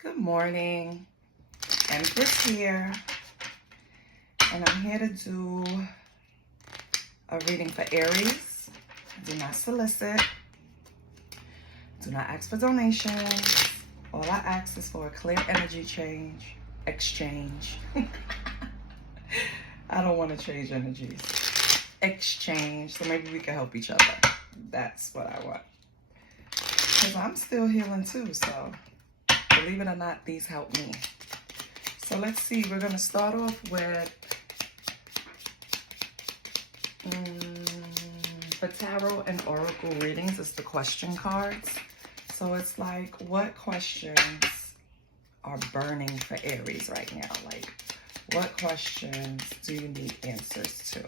Good morning, Empress here, and I'm here to do a reading for Aries. Do not solicit, do not ask for donations. All I ask is for a clear energy exchange. I don't want to change energies. Exchange, so maybe we can help each other. That's what I want. Because I'm still healing too, so believe it or not, these help me. So let's see, we're going to start off with, for tarot and oracle readings, it's the question cards. So it's like, what questions are burning for Aries right now? Like, what questions do you need answers to?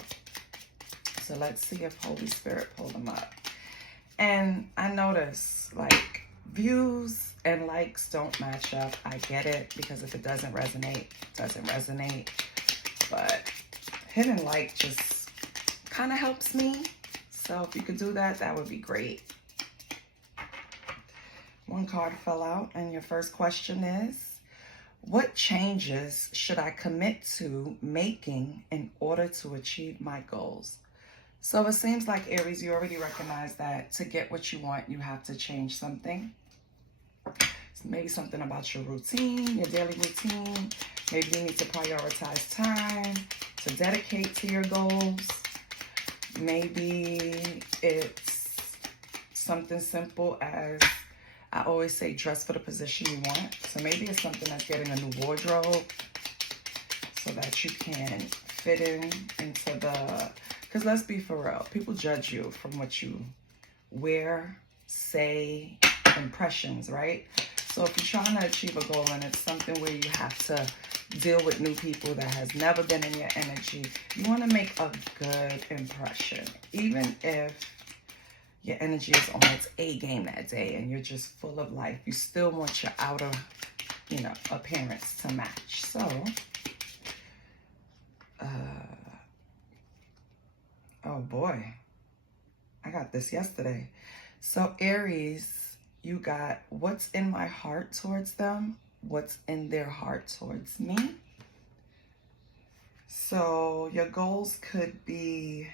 So let's see if Holy Spirit pulled them up. And I notice, like, views and likes don't match up. I get it, because if it doesn't resonate, it doesn't resonate. But hitting like just kind of helps me. So if you could do that, that would be great. One card fell out, and your first question is, what changes should I commit to making in order to achieve my goals? So it seems like, Aries, you already recognize that to get what you want, you have to change something. So maybe something about your routine, your daily routine. Maybe you need to prioritize time to dedicate to your goals. Maybe it's something simple as, I always say, dress for the position you want. So maybe it's something that's getting a new wardrobe so that you can fit into the... Because let's be for real, people judge you from what you wear, say, impressions, right? So if you're trying to achieve a goal and it's something where you have to deal with new people that has never been in your energy, you want to make a good impression. Even if your energy is on its A game that day and you're just full of life, you still want your outer, appearance to match. So, oh boy, I got this yesterday. So Aries, you got what's in my heart towards them, what's in their heart towards me. So your goals could be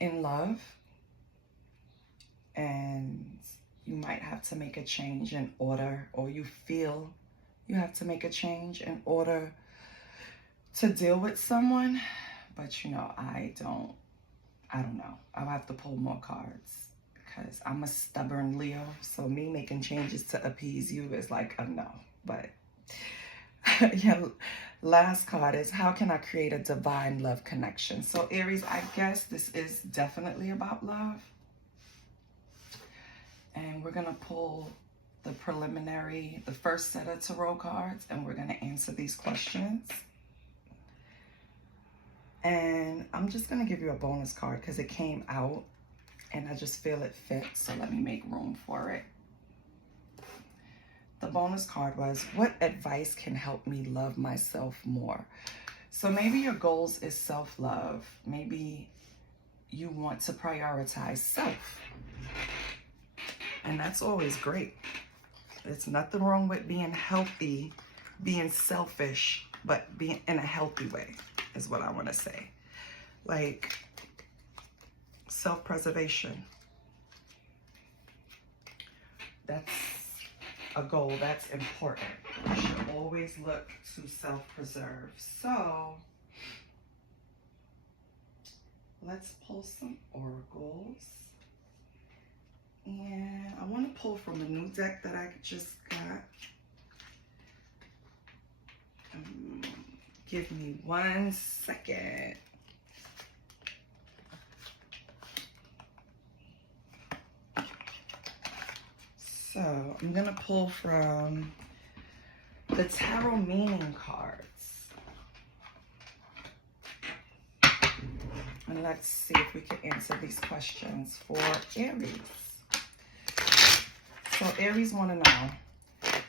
in love, and you might have to make a change in order, or you feel you have to make a change in order to deal with someone. But I don't know. I'll have to pull more cards because I'm a stubborn Leo. So me making changes to appease you is like a no. But yeah, last card is, how can I create a divine love connection? So Aries, I guess this is definitely about love. And we're going to pull the first set of tarot cards, and we're going to answer these questions. And I'm just going to give you a bonus card because it came out and I just feel it fits. So let me make room for it. The bonus card was, what advice can help me love myself more? So maybe your goals is self-love. Maybe you want to prioritize self. And that's always great. There's nothing wrong with being healthy, being selfish, but being in a healthy way is what I want to say. Like self-preservation. That's a goal that's important. You should always look to self-preserve. So let's pull some oracles. And I want to pull from a new deck that I just got. Give me 1 second. So I'm going to pull from the tarot meaning cards. And let's see if we can answer these questions for Aries. So Aries want to know,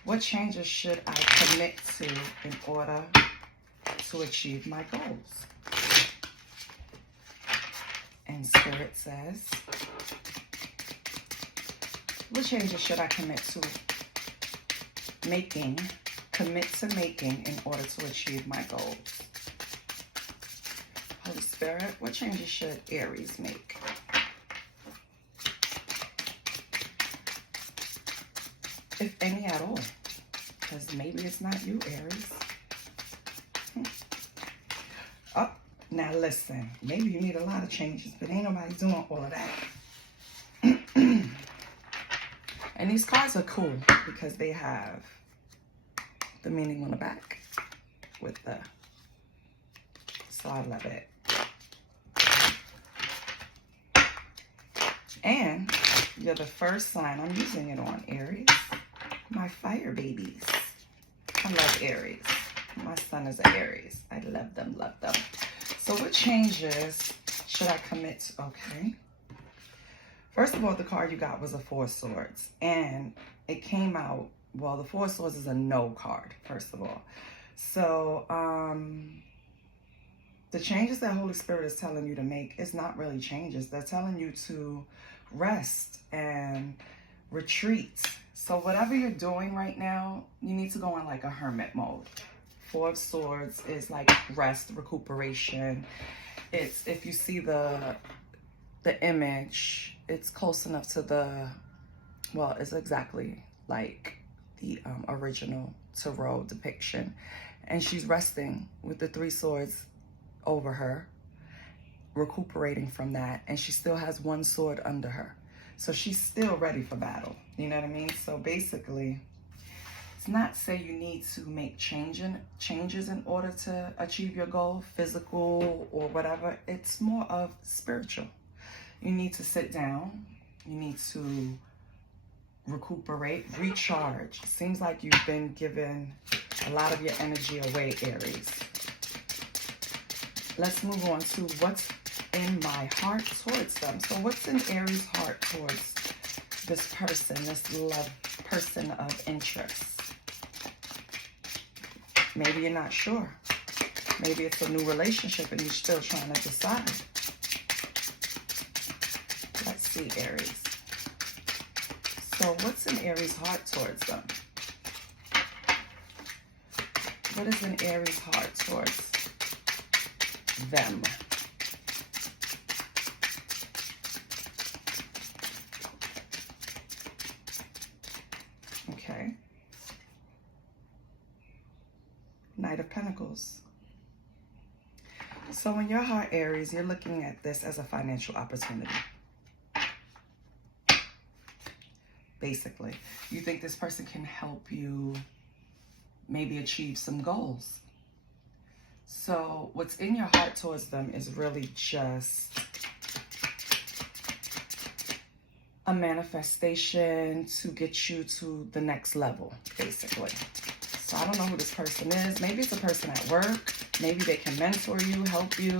what changes should I commit to in order to achieve my goals? And Spirit says, what changes should I commit to commit to making in order to achieve my goals? Holy Spirit, what changes should Aries make? If any at all. Because maybe it's not you, Aries. Oh, now listen. Maybe you need a lot of changes, but ain't nobody doing all of that. And these cards are cool because they have the meaning on the back with the, so I love it. And you're the first sign I'm using it on, Aries. My fire babies. I love Aries. My son is an Aries. I love them, love them. So what changes should I commit to? Okay. First of all, the card you got was a Four of Swords. And it came out, well, the Four of Swords is a no card, first of all. So the changes that Holy Spirit is telling you to make is not really changes. They're telling you to rest and retreat. So whatever you're doing right now, you need to go in like a hermit mode. Four of Swords is like rest, recuperation. It's, if you see the image, it's close enough to the, well, it's exactly like the original tarot depiction. And she's resting with the Three Swords over her, recuperating from that. And she still has one sword under her. So she's still ready for battle. You know what I mean? So basically, it's not say you need to make changes in order to achieve your goal, physical or whatever. It's more of spiritual. You need to sit down. You need to recuperate, recharge. Seems like you've been giving a lot of your energy away, Aries. Let's move on to what's in my heart towards them. So what's in Aries' heart towards this person, this love person of interest? Maybe you're not sure. Maybe it's a new relationship and you're still trying to decide. Let's see, Aries. So what's in Aries' heart towards them? What is in Aries' heart towards them? Okay. Knight of Pentacles. So in your heart, Aries, you're looking at this as a financial opportunity. Basically, you think this person can help you maybe achieve some goals. So what's in your heart towards them is really just a manifestation to get you to the next level, basically. So I don't know who this person is. Maybe it's a person at work. Maybe they can mentor you, help you.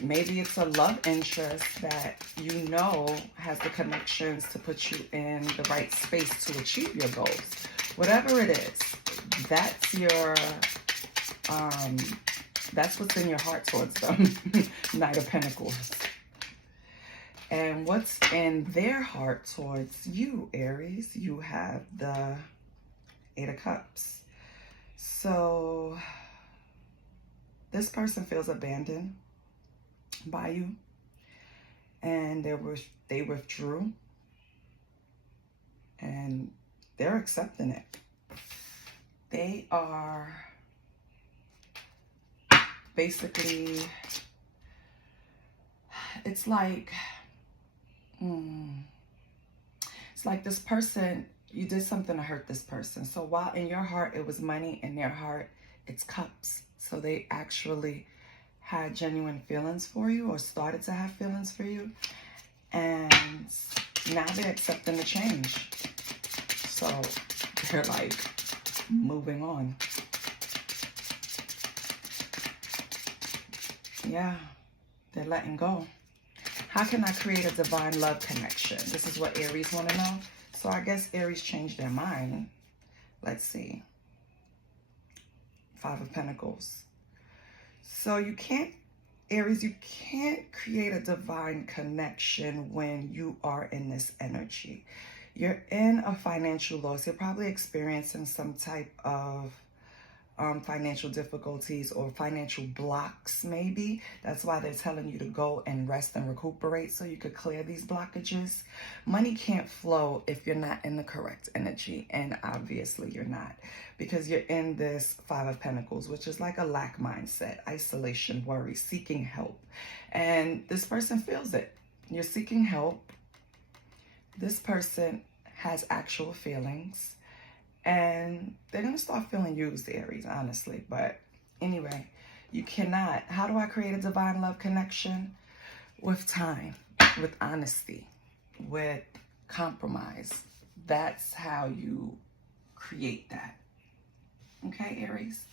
Maybe it's a love interest that you know has the connections to put you in the right space to achieve your goals. Whatever it is, that's your, that's what's in your heart towards them. Knight of Pentacles. And what's in their heart towards you, Aries? You have the Eight of Cups. So this person feels abandoned by you, and they withdrew, and they're accepting it. They are basically, it's like this person, you did something to hurt this person. So while in your heart it was money, in their heart it's cups. So they actually had genuine feelings for you, or started to have feelings for you, and now they're accepting the change. So they're like moving on. Yeah, they're letting go. How can I create a divine love connection? This is what Aries want to know. So I guess Aries changed their mind. Let's see. Five of Pentacles. So you can't, Aries, you can't create a divine connection when you are in this energy. You're in a financial loss. You're probably experiencing some type of financial difficulties or financial blocks, maybe. That's why they're telling you to go and rest and recuperate so you could clear these blockages. Money can't flow if you're not in the correct energy, and obviously you're not, because you're in this Five of Pentacles, which is like a lack mindset, isolation, worry, seeking help. And this person feels it. You're seeking help. This person has actual feelings. And they're going to start feeling used, Aries, honestly. But anyway, you cannot. How do I create a divine love connection? With time, with honesty, with compromise. That's how you create that. Okay, Aries?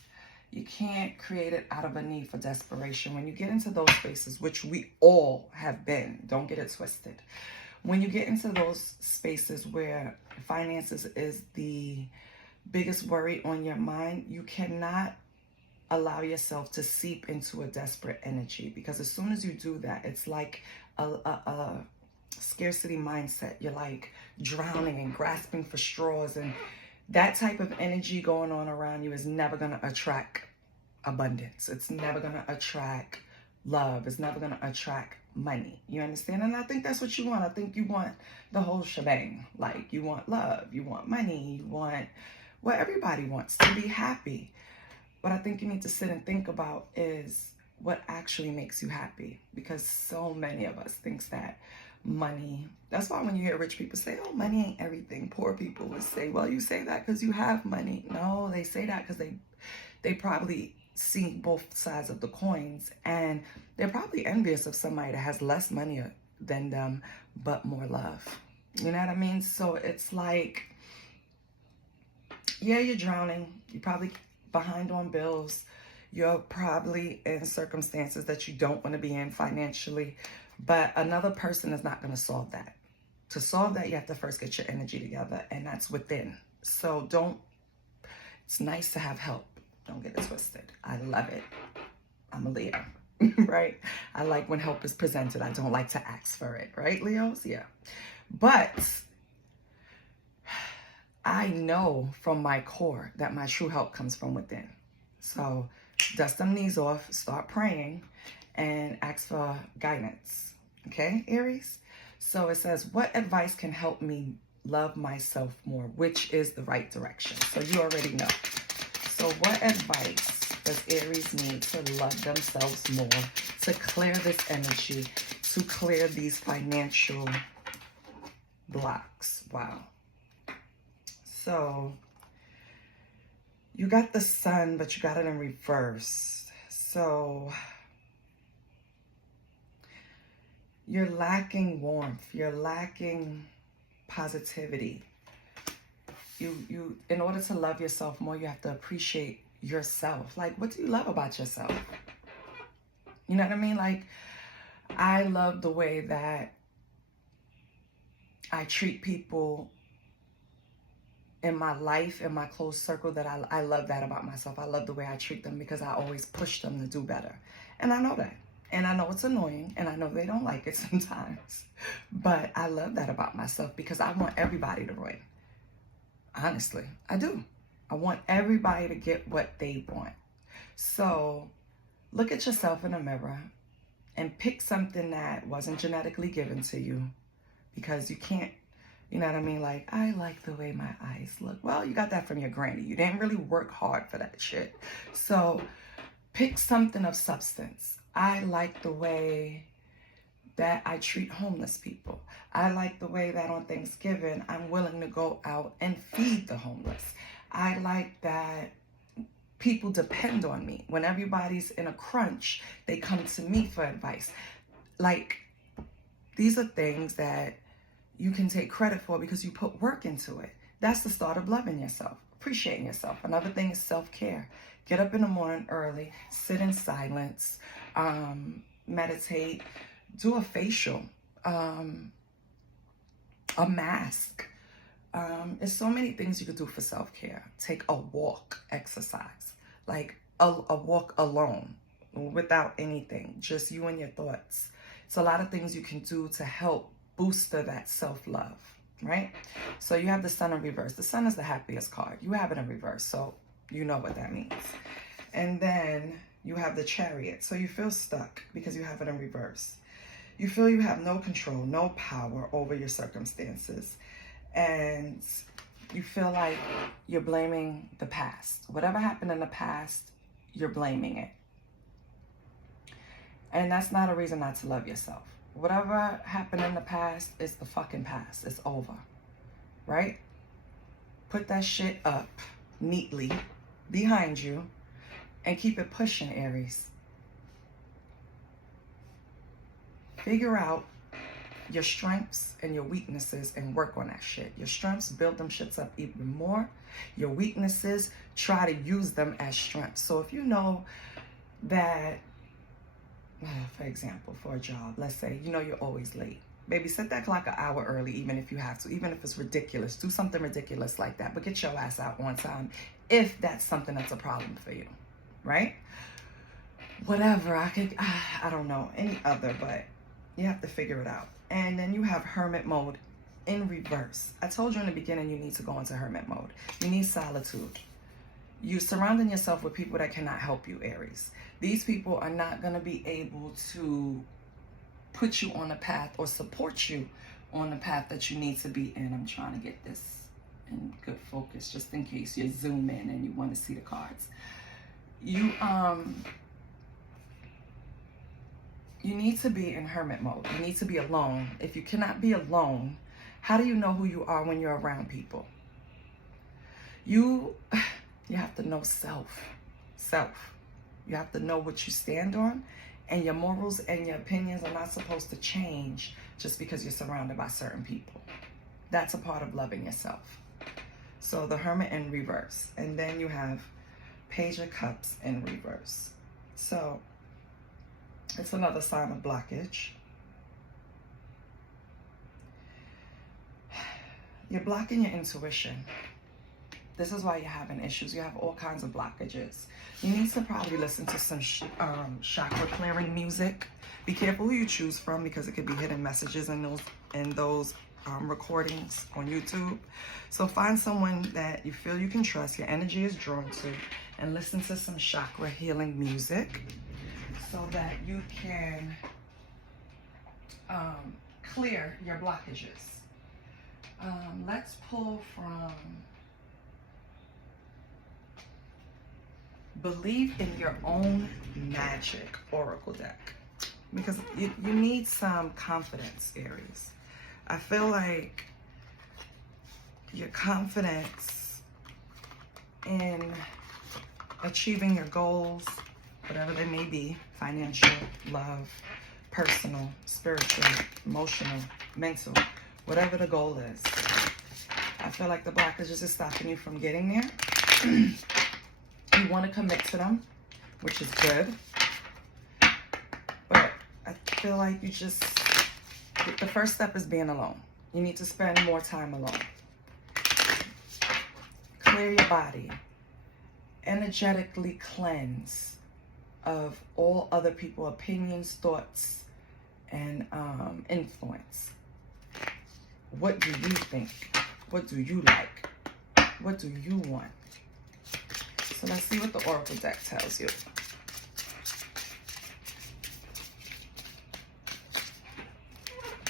You can't create it out of a need for desperation. When you get into those spaces, which we all have been, don't get it twisted. When you get into those spaces where finances is the biggest worry on your mind, you cannot allow yourself to seep into a desperate energy, because as soon as you do that, it's like a scarcity mindset. You're like drowning and grasping for straws, and that type of energy going on around you is never going to attract abundance. It's never going to attract love. It's never going to attract money. You understand? And I think that's what you want. I think you want the whole shebang. Like, you want love, you want money, you want what everybody wants, to be happy. What I think you need to sit and think about is what actually makes you happy, because so many of us thinks that money, that's why when you hear rich people say, oh, money ain't everything, poor people would say, well, you say that because you have money. No, they say that because they probably see both sides of the coins, and they're probably envious of somebody that has less money than them but more love. You know what I mean? So it's like, yeah, you're drowning. You're probably behind on bills. You're probably in circumstances that you don't want to be in financially, but another person is not going to solve that. To solve that, you have to first get your energy together, and that's within. So it's nice to have help. Don't get it twisted. I love it. I'm a Leo, right? I like when help is presented. I don't like to ask for it, right, Leos? Yeah. But I know from my core that my true help comes from within. So dust them knees off, start praying, and ask for guidance. Okay, Aries? So it says, what advice can help me love myself more? Which is the right direction? So you already know. So what advice does Aries need to love themselves more, to clear this energy, to clear these financial blocks? Wow. So you got the sun, but you got it in reverse. So you're lacking warmth. You're lacking positivity. You, in order to love yourself more, you have to appreciate yourself. Like, what do you love about yourself? You know what I mean? Like, I love the way that I treat people in my life, in my close circle, that I love that about myself. I love the way I treat them because I always push them to do better. And I know that. And I know it's annoying, and I know they don't like it sometimes. But I love that about myself because I want everybody to win. Honestly, I do. I want everybody to get what they want. So look at yourself in the mirror and pick something that wasn't genetically given to you, because you can't, you know what I mean? Like, I like the way my eyes look. Well, you got that from your granny. You didn't really work hard for that shit. So pick something of substance. I like the way that I treat homeless people. I like the way that on Thanksgiving, I'm willing to go out and feed the homeless. I like that people depend on me. When everybody's in a crunch, they come to me for advice. Like, these are things that you can take credit for because you put work into it. That's the start of loving yourself, appreciating yourself. Another thing is self-care. Get up in the morning early, sit in silence, meditate, do a facial, a mask. There's so many things you could do for self-care. Take a walk, exercise, like a walk alone without anything, just you and your thoughts. It's a lot of things you can do to help booster that self-love. right? So you have the Sun in reverse. The Sun is the happiest card. You have it in reverse, so you know what that means. And then you have the Chariot. So you feel stuck because you have it in reverse. You feel you have no control, no power over your circumstances. And you feel like you're blaming the past. Whatever happened in the past, you're blaming it. And that's not a reason not to love yourself. Whatever happened in the past is the fucking past. It's over, right? Put that shit up neatly behind you and keep it pushing, Aries. Figure out your strengths and your weaknesses and work on that shit. Your strengths, build them shits up even more. Your weaknesses, try to use them as strengths. So if you know that, for example, for a job, let's say, you know you're always late. Baby, set that clock an hour early, even if you have to, even if it's ridiculous. Do something ridiculous like that, but get your ass out on time if that's something that's a problem for you, right? Whatever, I don't know, any other, but you have to figure it out. And then you have hermit mode in reverse. I told you in the beginning you need to go into hermit mode. You need solitude. You're surrounding yourself with people that cannot help you, Aries. These people are not going to be able to put you on a path or support you on the path that you need to be in. I'm trying to get this in good focus just in case you zoom in and you want to see the cards. You need to be in hermit mode. You need to be alone. If you cannot be alone, how do you know who you are when you're around people? You have to know self. You have to know what you stand on, and your morals and your opinions are not supposed to change just because you're surrounded by certain people. That's a part of loving yourself. So the Hermit in reverse. And then you have Page of Cups in reverse. So it's another sign of blockage. You're blocking your intuition. This is why you're having issues. You have all kinds of blockages. You need to probably listen to some chakra clearing music. Be careful who you choose from because it could be hidden messages in those recordings on YouTube. So find someone that you feel you can trust, your energy is drawn to, and listen to some chakra healing music so that you can clear your blockages. Let's pull from Believe in Your Own Magic Oracle deck, because you need some confidence, Aries. I feel like your confidence in achieving your goals, whatever they may be, financial, love, personal, spiritual, emotional, mental, whatever the goal is. I feel like the blockages is stopping you from getting there. You want to commit to them, which is good. But I feel like the first step is being alone. You need to spend more time alone. Clear your body. Energetically cleanse of all other people's opinions, thoughts, and influence. What do you think? What do you like? What do you want? So let's see what the Oracle deck tells you.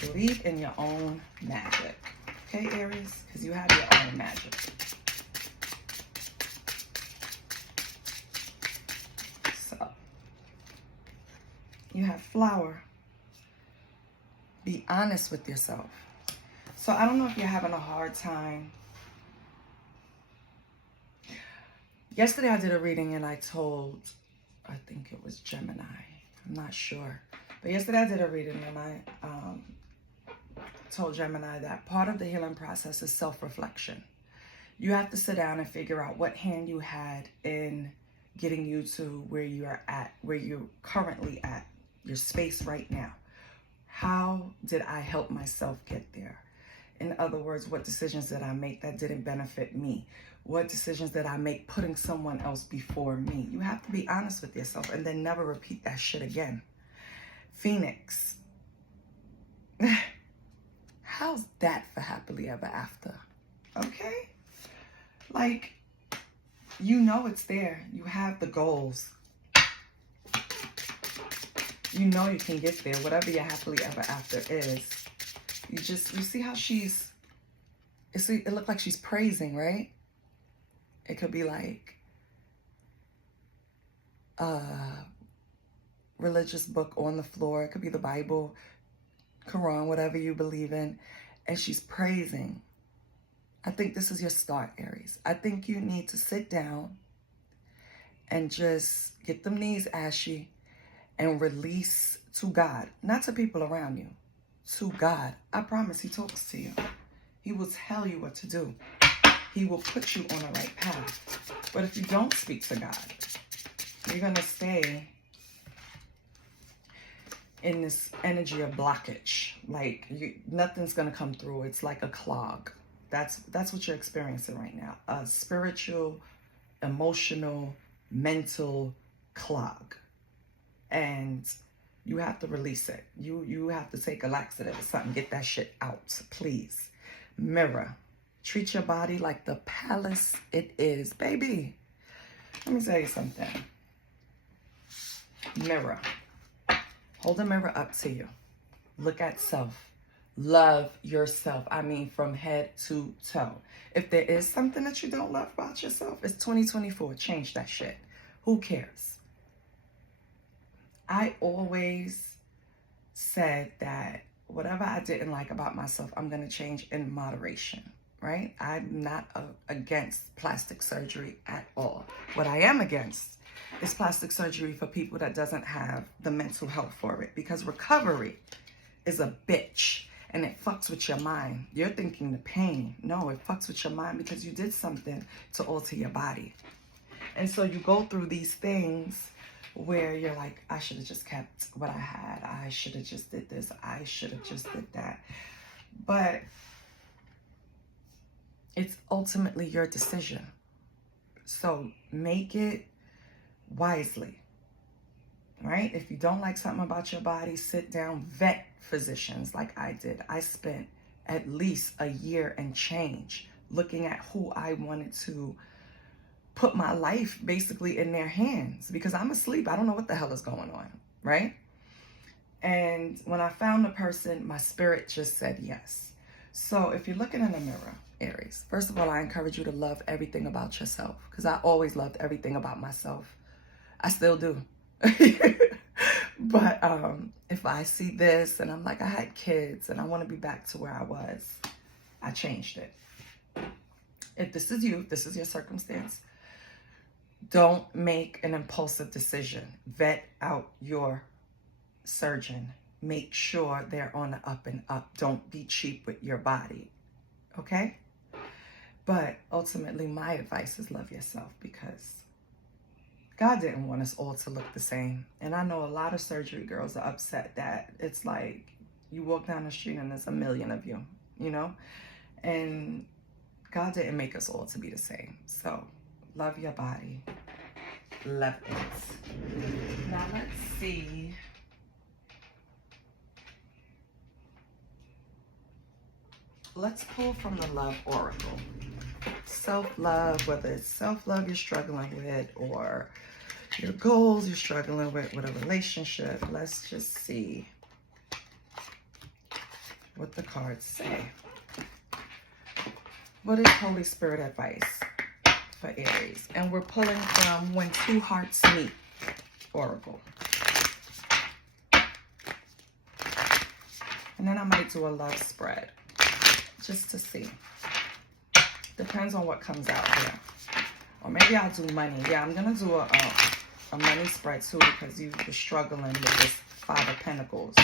Believe in your own magic. Okay, Aries? Because you have your own magic. So, you have Flower. Be honest with yourself. So I don't know if you're having a hard time. Yesterday I did a reading and I think it was Gemini. I'm not sure. But yesterday I did a reading and I told Gemini that part of the healing process is self-reflection. You have to sit down and figure out what hand you had in getting you to where you are at, where you're currently at, your space right now. How did I help myself get there? In other words, what decisions did I make that didn't benefit me? What decisions did I make putting someone else before me? You have to be honest with yourself and then never repeat that shit again. Phoenix. How's that for happily ever after? Okay? Like, you know it's there. You have the goals. You know you can get there, whatever your happily ever after is. You see how she's, it looked like she's praising, right? It could be like a religious book on the floor. It could be the Bible, Quran, whatever you believe in. And she's praising. I think this is your start, Aries. I think you need to sit down and just get them knees ashy and release to God, not to people around you, to God. I promise he talks to you. He will tell you what to do. He will put you on the right path. But if you don't speak to God, you're going to stay in this energy of blockage. Like nothing's going to come through. It's like a clog. That's what you're experiencing right now. A spiritual, emotional, mental clog. And you have to release it. You have to take a laxative or something. Get that shit out, please. Mirror. Treat your body like the palace it is. Baby, let me tell you something. Mirror. Hold the mirror up to you. Look at self. Love yourself. I mean, from head to toe. If there is something that you don't love about yourself, it's 2024. Change that shit. Who cares? I always said that whatever I didn't like about myself, I'm going to change in moderation, right? I'm not against plastic surgery at all. What I am against is plastic surgery for people that doesn't have the mental health for it, because recovery is a bitch and it fucks with your mind. You're thinking the pain. No, it fucks with your mind because you did something to alter your body. And so you go through these things where you're like, I should have just kept what I had. I should have just did this. I should have just did that. But it's ultimately your decision. So make it wisely, right? If you don't like something about your body, sit down, vet physicians like I did. I spent at least a year and change looking at who I wanted to put my life basically in their hands, because I'm asleep. I don't know what the hell is going on, right? And when I found the person, my spirit just said yes. So if you're looking in the mirror, Aries, first of all, I encourage you to love everything about yourself, because I always loved everything about myself. I still do. But if I see this and I'm like, I had kids and I want to be back to where I was, I changed it. If this is you, if this is your circumstance, don't make an impulsive decision. Vet out your surgeon. Make sure they're on the up and up. Don't be cheap with your body. Okay? But ultimately, my advice is love yourself, because God didn't want us all to look the same. And I know a lot of surgery girls are upset that it's like you walk down the street and there's a million of you, you know? And God didn't make us all to be the same. So love your body. Love it. Now let's see. Let's pull from the Love Oracle. Self-love, whether it's self-love you're struggling with or your goals you're struggling with a relationship. Let's just see what the cards say. What is Holy Spirit advice for Aries? And we're pulling from When Two Hearts Meet Oracle. And then I might do a love spread just to see. Depends on what comes out here. Or maybe I'll do money. Yeah, I'm going to do a money spread too, because you're struggling with this Five of Pentacles.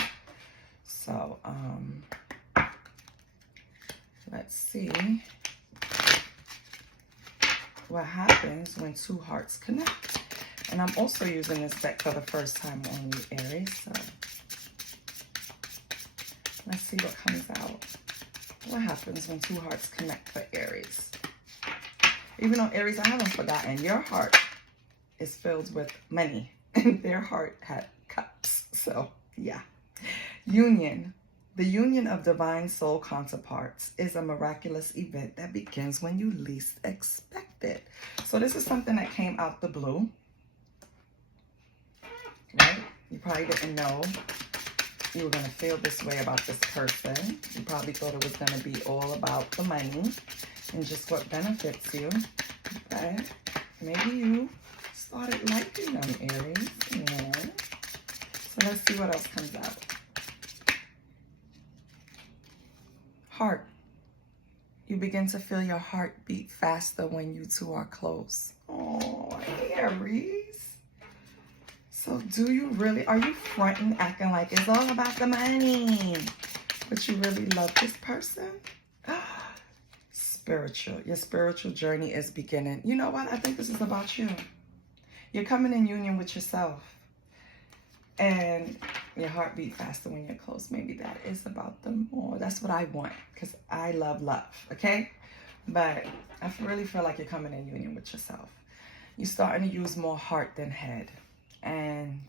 So, let's see what happens when two hearts connect. And I'm also using this deck for the first time on you, Aries. So, let's see what comes out. What happens when two hearts connect for Aries? Even though, Aries, I haven't forgotten, your heart is filled with money and their heart had cups. So, yeah. Union. The union of divine soul counterparts is a miraculous event that begins when you least expect it. So this is something that came out the blue, right? You probably didn't know you were going to feel this way about this person. You probably thought it was going to be all about the money and just what benefits you. But maybe you started liking them, Aries. Yeah. So let's see what else comes out. Heart. You begin to feel your heart beat faster when you two are close. Oh, Aries. So do you really, are you fronting, acting like it's all about the money, but you really love this person? Spiritual. Your spiritual journey is beginning. You know what? I think this is about you. You're coming in union with yourself. And your heart beat faster when you're close. Maybe that is about them more. That's what I want, because I love love, okay? But I really feel like you're coming in union with yourself. You're starting to use more heart than head. And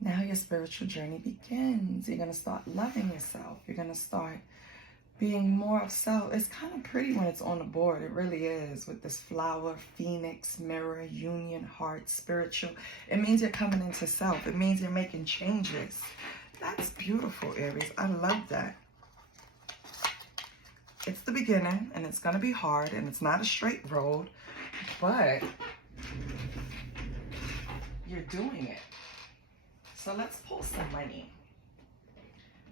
now your spiritual journey begins. You're going to start loving yourself. You're going to start being more of self. It's kind of pretty when it's on the board. It really is, with this flower, phoenix, mirror, union, heart, spiritual. It means you're coming into self. It means you're making changes. That's beautiful, Aries. I love that. It's the beginning, and it's going to be hard, and it's not a straight road, but you're doing it. So let's pull some money.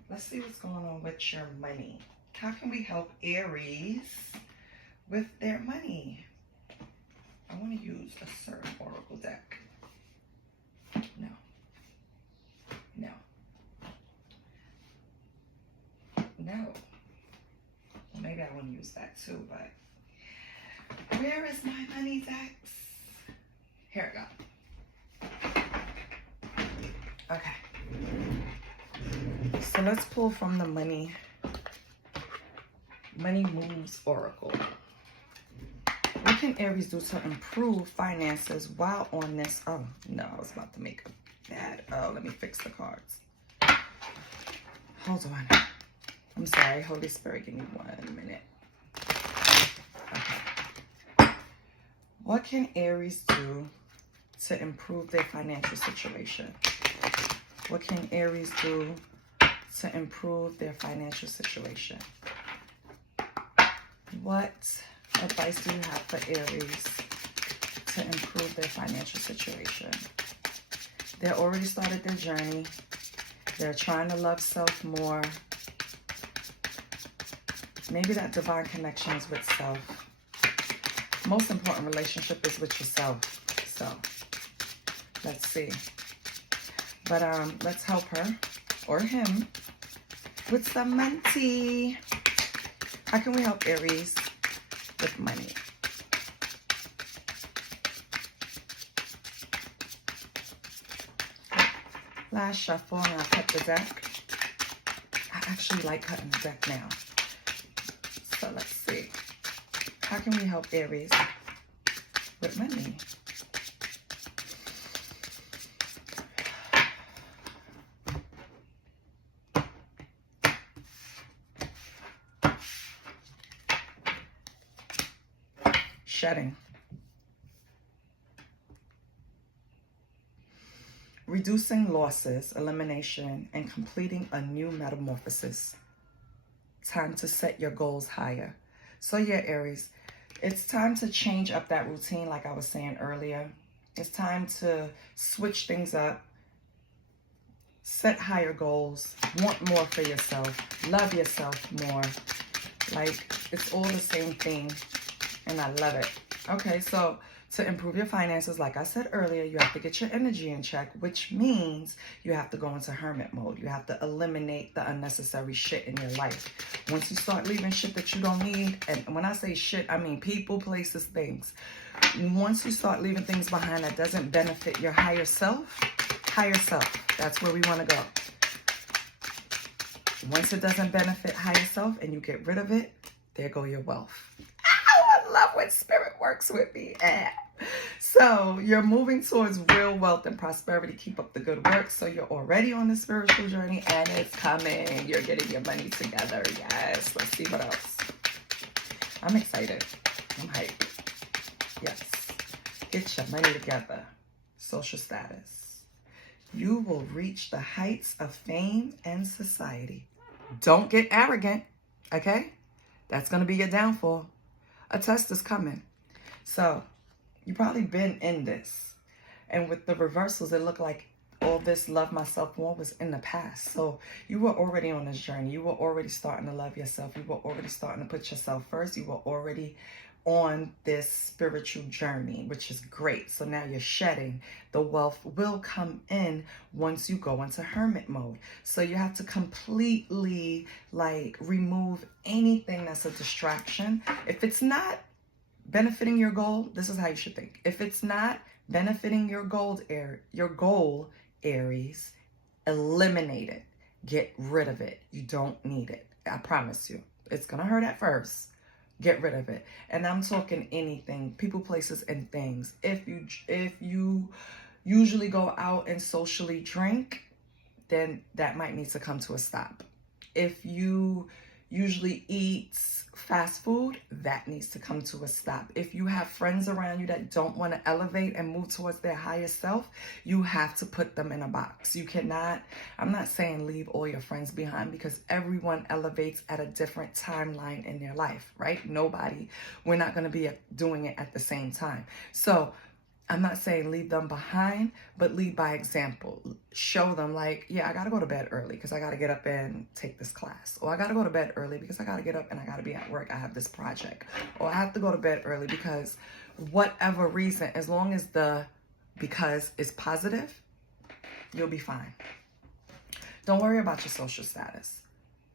Let's see what's going on with your money. How can we help Aries with their money? I want to use a certain oracle deck. No. No. No. Well, maybe I want to use that too, but where is my money decks? Here we go. Okay. So let's pull from the money moves oracle. What can Aries do to improve finances while on this? Oh no, I was about to make a bad. Oh, let me fix the cards. Hold on. I'm sorry, Holy Spirit, give me 1 minute. Okay. What can Aries do to improve their financial situation? What can Aries do to improve their financial situation? What advice do you have for Aries to improve their financial situation? They already started their journey. They're trying to love self more. Maybe that divine connection is with self. Most important relationship is with yourself. So let's see. But let's help her or him with some money. How can we help Aries with money? Last shuffle, and I'll cut the deck. I actually like cutting the deck now. So let's see. How can we help Aries with money? Shedding. Reducing losses, elimination, and completing a new metamorphosis. Time to set your goals higher. So yeah, Aries, it's time to change up that routine like I was saying earlier. It's time to switch things up. Set higher goals. Want more for yourself. Love yourself more. Like, it's all the same thing. And I love it. Okay, so to improve your finances, like I said earlier, you have to get your energy in check, which means you have to go into hermit mode. You have to eliminate the unnecessary shit in your life. Once you start leaving shit that you don't need, and when I say shit, I mean people, places, things. Once you start leaving things behind that doesn't benefit your higher self, that's where we want to go. Once it doesn't benefit higher self and you get rid of it, there go your wealth. I love when spirit works with me. So you're moving towards real wealth and prosperity. Keep up the good work. So you're already on the spiritual journey and it's coming. You're getting your money together. Yes. Let's see what else. I'm excited. I'm hyped. Yes. Get your money together. Social status. You will reach the heights of fame and society. Don't get arrogant. Okay? That's going to be your downfall. A test is coming. So you've probably been in this. And with the reversals, it looked like all this love myself more was in the past. So you were already on this journey. You were already starting to love yourself. You were already starting to put yourself first. You were already on this spiritual journey, which is great. So now you're shedding. The wealth will come in once you go into hermit mode. So you have to completely like remove anything that's a distraction. If it's not benefiting your goal, this is how you should think. If it's not benefiting your goal, Aries, eliminate it. Get rid of it. You don't need it. I promise you. It's going to hurt at first. Get rid of it. And I'm talking anything, people, places, and things. If you usually go out and socially drink, then that might need to come to a stop. If you usually eat fast food, that needs to come to a stop. If you have friends around you that don't want to elevate and move towards their higher self, you have to put them in a box. You cannot, I'm not saying leave all your friends behind, because everyone elevates at a different timeline in their life, right? Nobody, we're not going to be doing it at the same time. So I'm not saying leave them behind, but lead by example. Show them like, yeah, I got to go to bed early because I got to get up and take this class. Or I got to go to bed early because I got to get up and I got to be at work. I have this project. Or I have to go to bed early because whatever reason, as long as the because is positive, you'll be fine. Don't worry about your social status.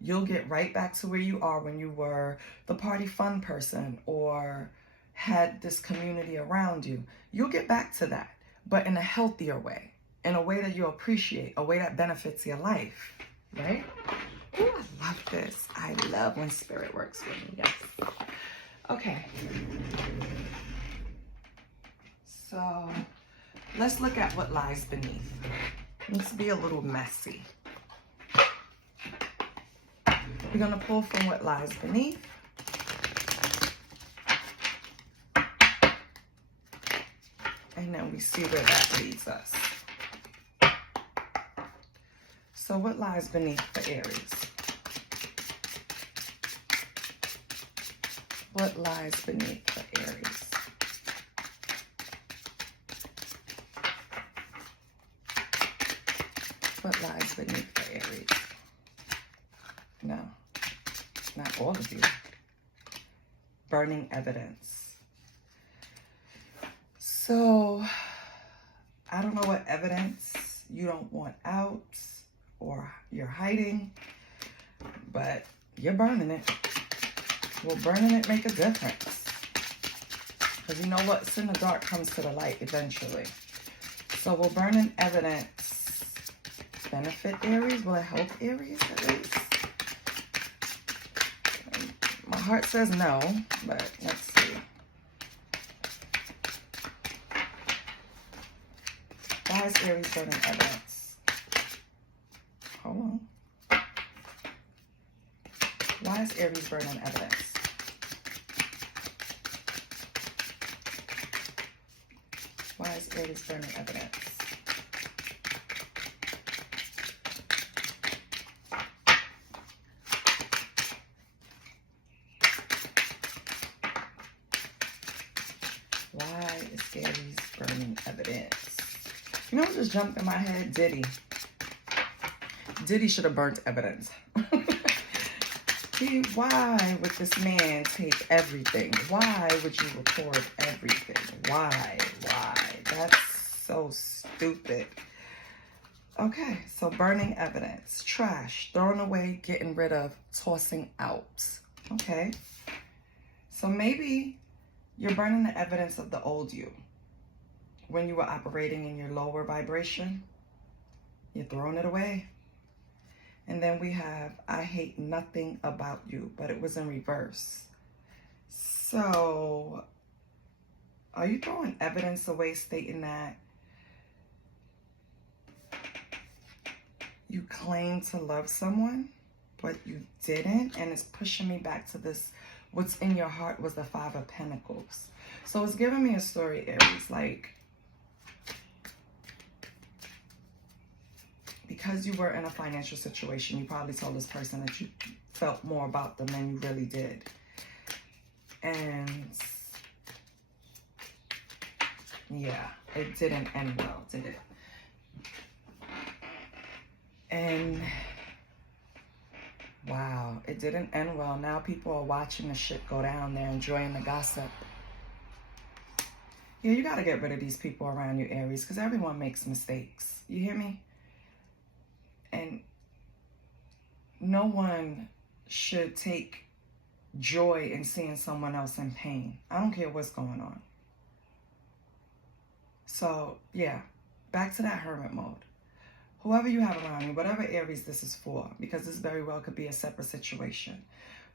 You'll get right back to where you are when you were the party fun person or had this community around you. You'll get back to that, but in a healthier way, in a way that you appreciate, a way that benefits your life, right? Oh, I love this. I love when spirit works with me, yes. Okay. So let's look at what lies beneath. Let's be a little messy. We're going to pull from what lies beneath. And then we see where that leads us. So what lies beneath for Aries? What lies beneath for Aries? What lies beneath for Aries? No, not all of you. Burning evidence. So, I don't know what evidence you don't want out or you're hiding, but you're burning it. Will burning it make a difference? Because you know what's in the dark comes to the light eventually. So will burning evidence benefit Aries? Will it help Aries at least? My heart says no, but let's see. Why is Aries burning evidence? Hold on. Why is Aries burning evidence? Why is Aries burning evidence? Why is Aries burning evidence? You know what just jumped in my head? Diddy. Diddy should have burnt evidence. Why would this man take everything? Why would you record everything? Why? That's so stupid. Okay, so burning evidence. Trash. Throwing away, getting rid of, tossing out. Okay. So maybe you're burning the evidence of the old you. When you were operating in your lower vibration, you're throwing it away. And then we have, I hate nothing about you, but it was in reverse. So, Are you throwing evidence away stating that you claim to love someone, but you didn't? And it's pushing me back to this, what's in your heart was the Five of Pentacles. So it's giving me a story, Aries, like, because you were in a financial situation, you probably told this person that you felt more about them than you really did. And yeah, it didn't end well, did it? And wow, it didn't end well. Now people are watching the shit go down. They're enjoying the gossip. Yeah, you got to get rid of these people around you, Aries, because everyone makes mistakes. You hear me? And no one should take joy in seeing someone else in pain. I don't care what's going on. So, yeah, back to that hermit mode. Whoever you have around you, whatever Aries this is for, because this very well could be a separate situation.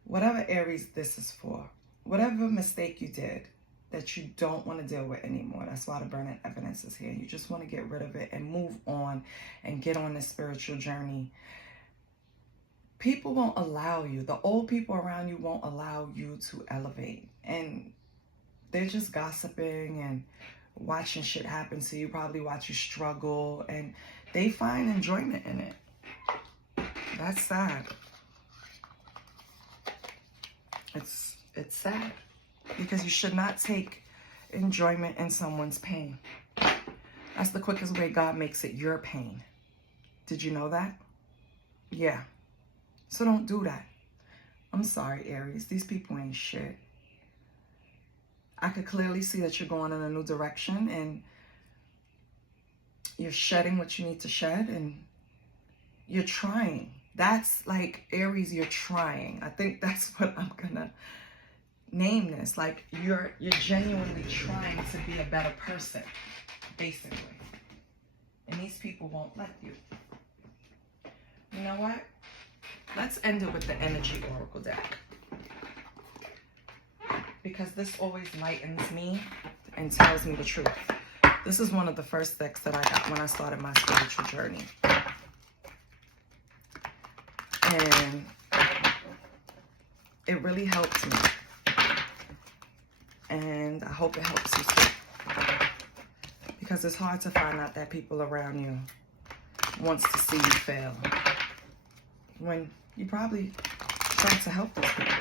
Whatever Aries this is for, whatever mistake you did that you don't want to deal with anymore, that's why the burning evidence is here. You just want to get rid of it and move on and get on this spiritual journey. People won't allow you, the old people around you won't allow you to elevate. And they're just gossiping and watching shit happen to you, probably watch you struggle, and they find enjoyment in it. That's sad. It's sad, because you should not take enjoyment in someone's pain. That's the quickest way God makes it your pain. Did you know that? Yeah. So don't do that. I'm sorry, Aries. These people ain't shit. I could clearly see that you're going in a new direction and you're shedding what you need to shed, and you're trying. That's like, Aries, you're trying. I think that's what I'm gonna name this. Like, you're genuinely trying to be a better person, basically. And these people won't let you. You know what? Let's end it with the Energy Oracle deck, because this always lightens me and tells me the truth. This is one of the first decks that I got when I started my spiritual journey. And it really helped me. And I hope it helps you too. Because it's hard to find out that people around you wants to see you fail, when you probably try to help those people.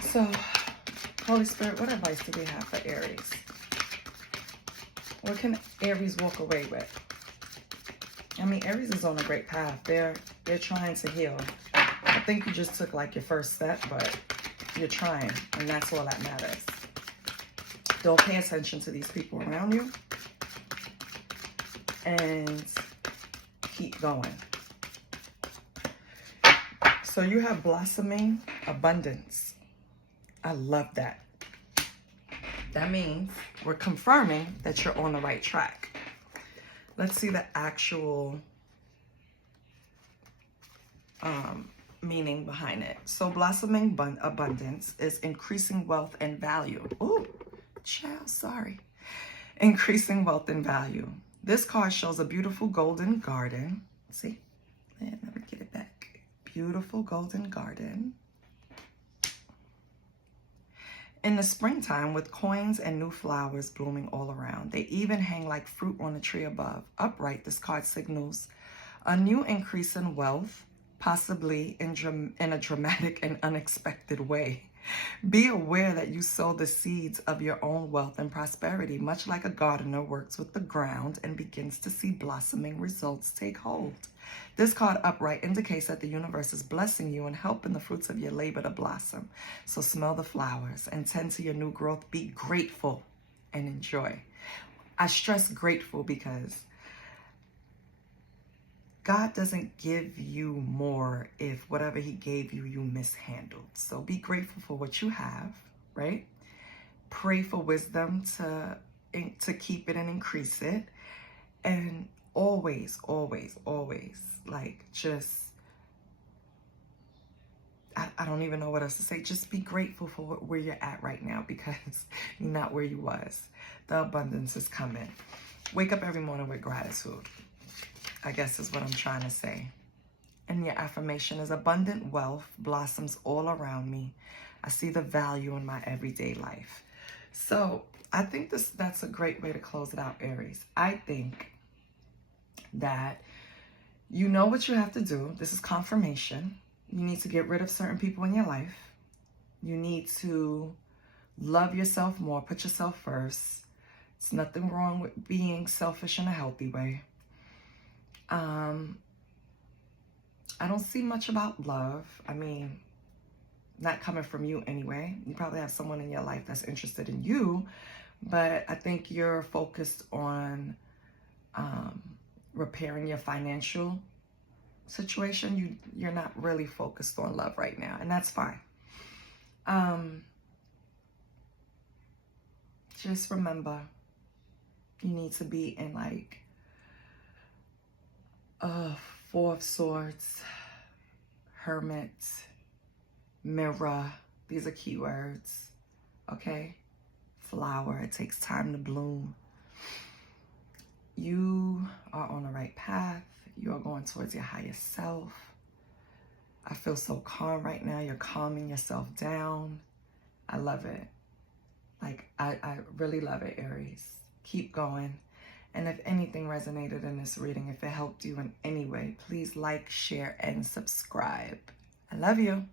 So, Holy Spirit, what advice do we have for Aries? What can Aries walk away with? I mean, Aries is on a great path. They're trying to heal. I think you just took like your first step, but you're trying, and that's all that matters. Don't pay attention to these people around you, and keep going. So you have blossoming abundance. I love that. That means we're confirming that you're on the right track. Let's see the actual meaning behind it. So blossoming abundance is increasing wealth and value. Oh, child, sorry. Increasing wealth and value. This card shows a beautiful golden garden. See? Let me get it back. Beautiful golden garden. In the springtime, with coins and new flowers blooming all around. They even hang like fruit on the tree above. Upright, this card signals a new increase in wealth, possibly in a dramatic and unexpected way. Be aware that you sow the seeds of your own wealth and prosperity, much like a gardener works with the ground and begins to see blossoming results take hold. This card upright indicates that the universe is blessing you and helping the fruits of your labor to blossom. So smell the flowers and tend to your new growth. Be grateful and enjoy. I stress grateful because God doesn't give you more if whatever he gave you, you mishandled. So be grateful for what you have, right? Pray for wisdom to keep it and increase it. And always, always, always, like, just I don't even know what else to say. Just be grateful for where you're at right now, because you're not where you was. The abundance is coming. Wake up every morning with gratitude, I guess is what I'm trying to say. And your affirmation is: abundant wealth blossoms all around me. I see the value in my everyday life. So I think that's a great way to close it out, Aries. I think that you know what you have to do. This is confirmation. You need to get rid of certain people in your life. You need to love yourself more. Put yourself first. It's nothing wrong with being selfish in a healthy way. I don't see much about love. I mean, not coming from you anyway. You probably have someone in your life that's interested in you, but I think you're focused on repairing your financial situation. You're not really focused on love right now, and that's fine. Just remember, you need to be in like Four of Swords, Hermit, Mirror. These are keywords, okay? Flower, it takes time to bloom. You are on the right path. You are going towards your higher self. I feel so calm right now. You're calming yourself down. I love it. Like, I really love it, Aries. Keep going. And if anything resonated in this reading, if it helped you in any way, please like, share, and subscribe. I love you.